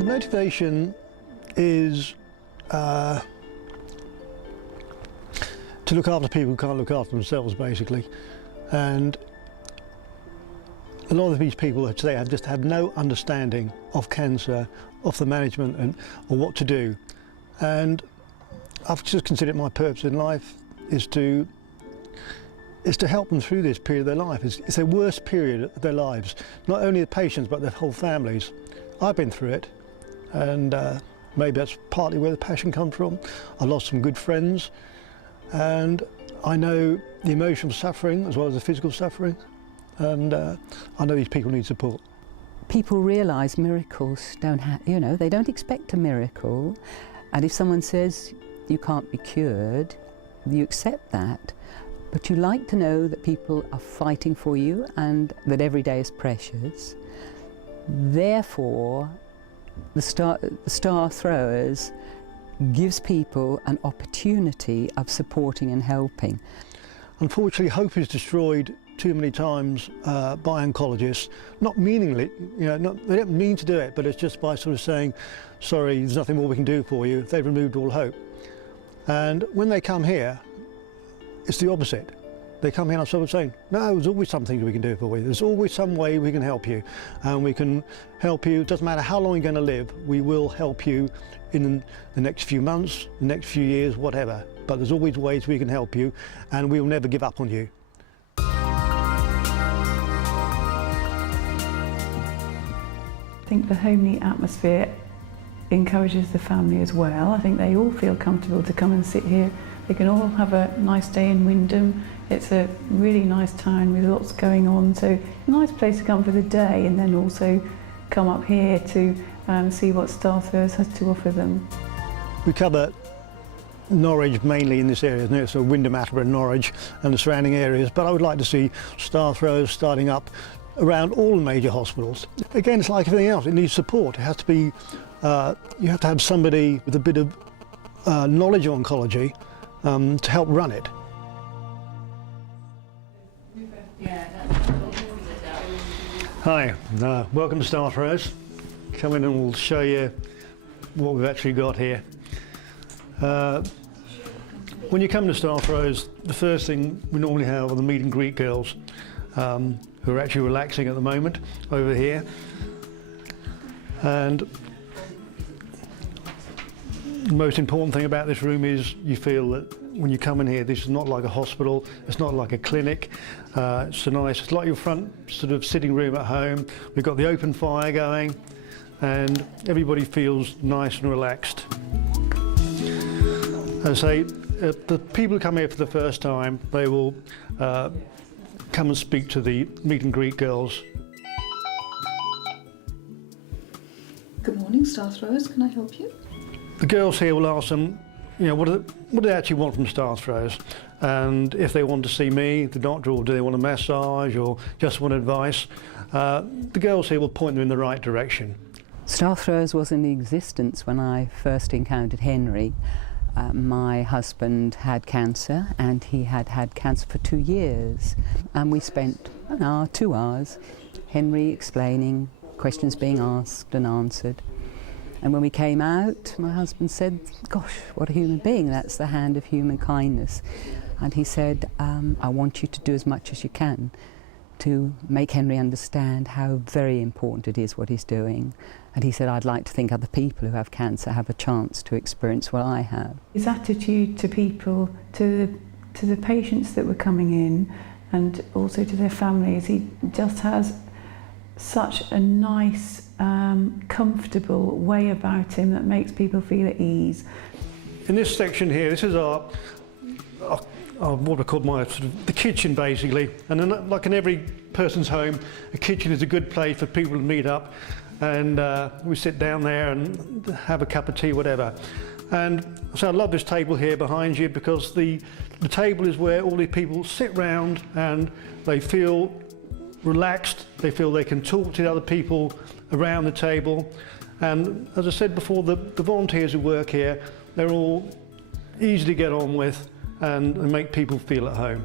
The motivation is to look after people who can't look after themselves, basically. And a lot of these people today just have no understanding of cancer, of the management and or what to do. And I've just considered my purpose in life is to help them through this period of their life. It's their worst period of their lives, not only the patients but their whole families. I've been through it, and maybe that's partly where the passion comes from. I lost some good friends, and I know the emotional suffering as well as the physical suffering, and I know these people need support. People realise miracles don't have, they don't expect a miracle, and if someone says you can't be cured, you accept that, but you like to know that people are fighting for you and that every day is precious. Therefore, the Star Throwers gives people an opportunity of supporting and helping. Unfortunately, hope is destroyed too many times by oncologists, not meaningly, they don't mean to do it, but it's just by sort of saying, sorry, there's nothing more we can do for you. They've removed all hope. And when they come here, it's the opposite. They come here and I'm sort of saying, no, there's always something we can do for you. There's always some way we can help you. And we can help you, it doesn't matter how long you're going to live, we will help you in the next few months, the next few years, whatever. But there's always ways we can help you, and we will never give up on you. I think the homely atmosphere encourages the family as well. I think they all feel comfortable to come and sit here. They can all have a nice day in Wyndham. It's a really nice town with lots going on, so a nice place to come for the day and then also come up here to see what Star Throwers has to offer them. We cover Norwich mainly in this area, isn't it? So Wyndham, Attleborough, Norwich and the surrounding areas, but I would like to see Star Throwers starting up around all the major hospitals. Again, it's like everything else, it needs support. It has to be, you have to have somebody with a bit of knowledge of oncology to help run it. Hi, welcome to Star Throwers. Come in and we'll show you what we've actually got here. When you come to Star Throwers, the first thing we normally have are the meet and greet girls who are actually relaxing at the moment over here. And the most important thing about this room is you feel that when you come in here, this is not like a hospital, it's not like a clinic. It's it's like your front sort of sitting room at home. We've got the open fire going and everybody feels nice and relaxed. As I say, the people who come here for the first time, they will come and speak to the meet and greet girls. Good morning, Star Throwers. Can I help you? The girls here will ask them, what do they actually want from Star Throwers? And if they want to see me, the doctor, or do they want a massage or just want advice, the girls here will point them in the right direction. Star Throwers was in existence when I first encountered Henry. My husband had cancer and he had had cancer for 2 years, and we spent an hour, 2 hours, Henry explaining, questions being asked and answered. And when we came out, my husband said, gosh, what a human being, that's the hand of human kindness. And he said, I want you to do as much as you can to make Henry understand how very important it is what he's doing. And he said, I'd like to think other people who have cancer have a chance to experience what I have. His attitude to people, to the patients that were coming in and also to their families, he just has such a nice, comfortable way about him that makes people feel at ease. In this section here, this is our what I call the kitchen basically, and then, like in every person's home, a kitchen is a good place for people to meet up, and we sit down there and have a cup of tea, whatever. And so I love this table here behind you, because the table is where all the people sit round and they feel relaxed, they feel they can talk to the other people around the table. And as I said before, the volunteers who work here, they're all easy to get on with and make people feel at home.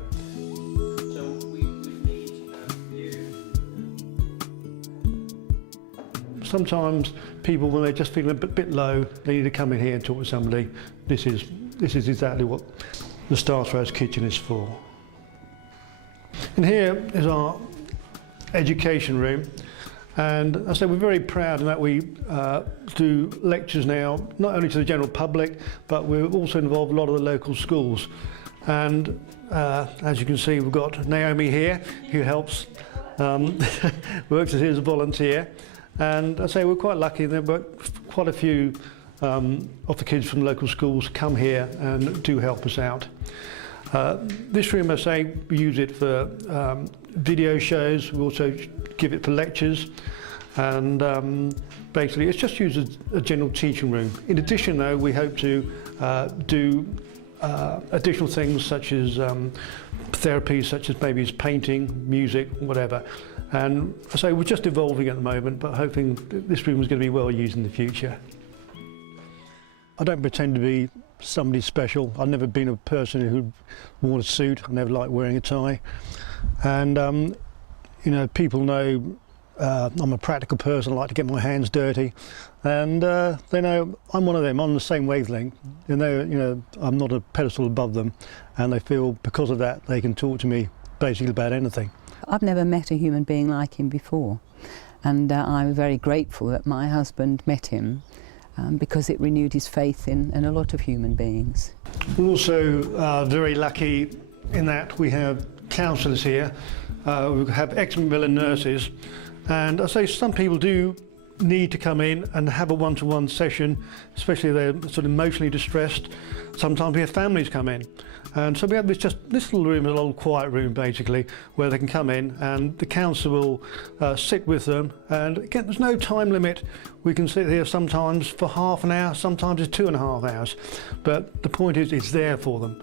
sometimes people, when they're just feeling a bit low, they need to come in here and talk to somebody. This is exactly what the Star Throwers kitchen is for. And here is our education room. And I say we're very proud in that we do lectures now, not only to the general public, but we're also involved in a lot of the local schools. And as you can see, we've got Naomi here, who helps, works here as a volunteer. And I say we're quite lucky that quite a few of the kids from local schools come here and do help us out. This room, I say, we use it for video shows. We also give it for lectures, and basically it's just used as a general teaching room. In addition, though, we hope to do additional things such as therapies, such as maybe painting, music, whatever. And I say we're just evolving at the moment, but hoping this room is going to be well used in the future. I don't pretend to be somebody special. I've never been a person who wore a suit. I never liked wearing a tie. And you know, people know I'm a practical person. I like to get my hands dirty, and they know I'm one of them. I'm on the same wavelength. They know, you know, I'm not a pedestal above them, and they feel because of that they can talk to me basically about anything. I've never met a human being like him before, and I'm very grateful that my husband met him. Because it renewed his faith in a lot of human beings. We're also very lucky in that we have counsellors here. We have ex-Macmillan nurses, and I say some people do need to come in and have a one-to-one session, especially if they're sort of emotionally distressed. Sometimes we have families come in, and so we have this little room, a little quiet room basically, where they can come in and the counsellor will sit with them. And again, there's no time limit. We can sit here sometimes for half an hour, sometimes it's 2.5 hours, but the point is it's there for them.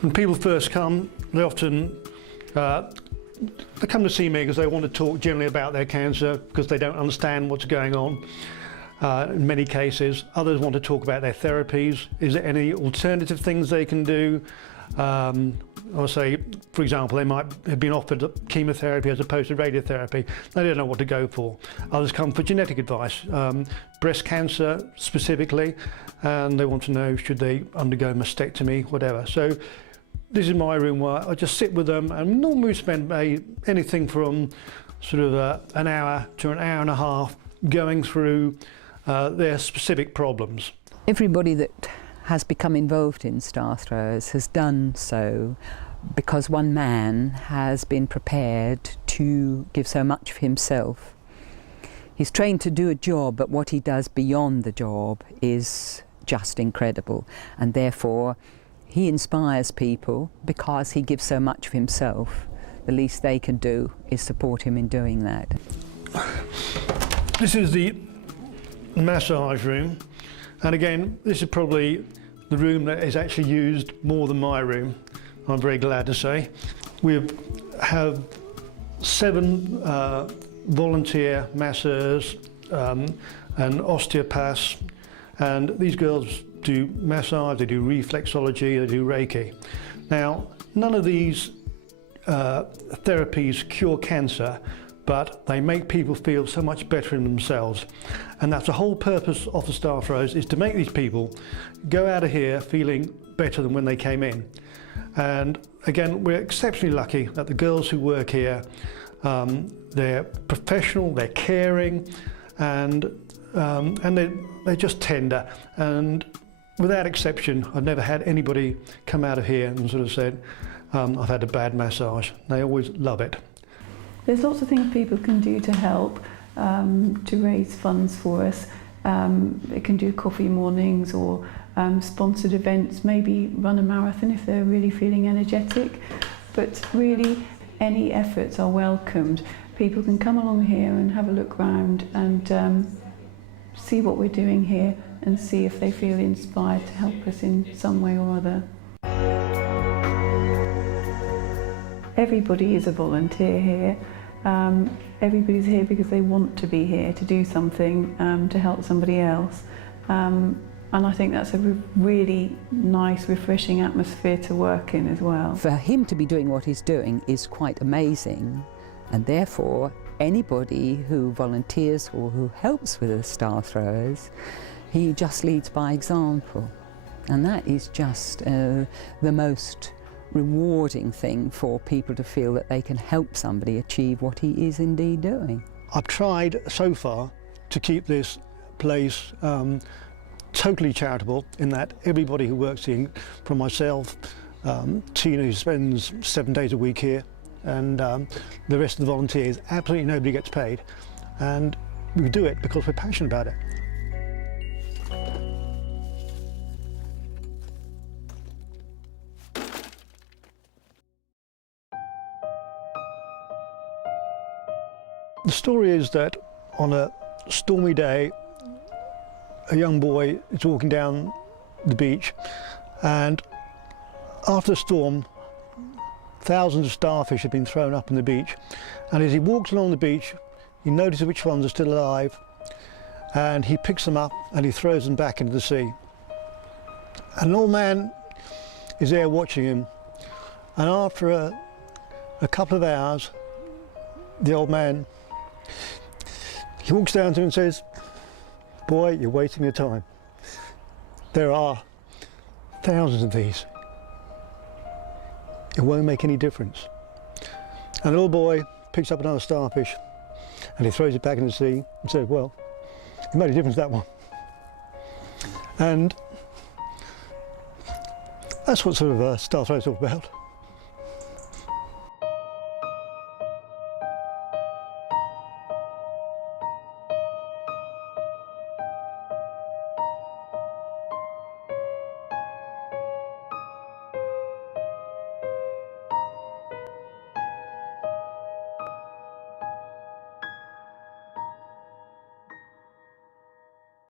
When people first come, they often they come to see me because they want to talk generally about their cancer because they don't understand what's going on. In many cases, others want to talk about their therapies. Is there any alternative things they can do? I'll say, for example, they might have been offered chemotherapy as opposed to radiotherapy. They don't know what to go for. Others come for genetic advice, breast cancer specifically, and they want to know should they undergo mastectomy, whatever. So this is my room where I just sit with them, and normally we spend anything from sort of an hour to an hour and a half going through their specific problems. Everybody that has become involved in Star Throwers has done so because one man has been prepared to give so much of himself. He's trained to do a job, but what he does beyond the job is just incredible, and therefore he inspires people because he gives so much of himself. The least they can do is support him in doing that. This is the massage room, and again, this is probably the room that is actually used more than my room, I'm very glad to say. We have 7 volunteer masseurs and osteopaths, and these girls do massage, they do reflexology, they do Reiki. Now, none of these therapies cure cancer, but they make people feel so much better in themselves. And that's the whole purpose of the Star Throwers, is to make these people go out of here feeling better than when they came in. And again, we're exceptionally lucky that the girls who work here, they're professional, they're caring, and they're just tender. And without exception, I've never had anybody come out of here and sort of said, I've had a bad massage. They always love it. There's lots of things people can do to help, to raise funds for us. They can do coffee mornings or sponsored events, maybe run a marathon if they're really feeling energetic. But really, any efforts are welcomed. People can come along here and have a look round and see what we're doing here and see if they feel inspired to help us in some way or other. Everybody is a volunteer here. Everybody's here because they want to be here to do something to help somebody else. And I think that's a really nice, refreshing atmosphere to work in as well. For him to be doing what he's doing is quite amazing, and therefore anybody who volunteers or who helps with the star throwers, he just leads by example. And that is just the most rewarding thing for people to feel that they can help somebody achieve what he is indeed doing. I've tried so far to keep this place totally charitable, in that everybody who works here, from myself, Tina, who spends 7 days a week here, and the rest of the volunteers, absolutely nobody gets paid. And we do it because we're passionate about it. The story is that on a stormy day, a young boy is walking down the beach, and after the storm, thousands of starfish have been thrown up on the beach, and as he walks along the beach, he notices which ones are still alive, and he picks them up and he throws them back into the sea. And an old man is there watching him, and after a couple of hours, the old man, he walks down to him and says, "Boy, you're wasting your time. There are thousands of these. It won't make any difference." And the little boy picks up another starfish and he throws it back in the sea and says, "Well, it made a difference, that one." And that's what sort of star throwing is all about.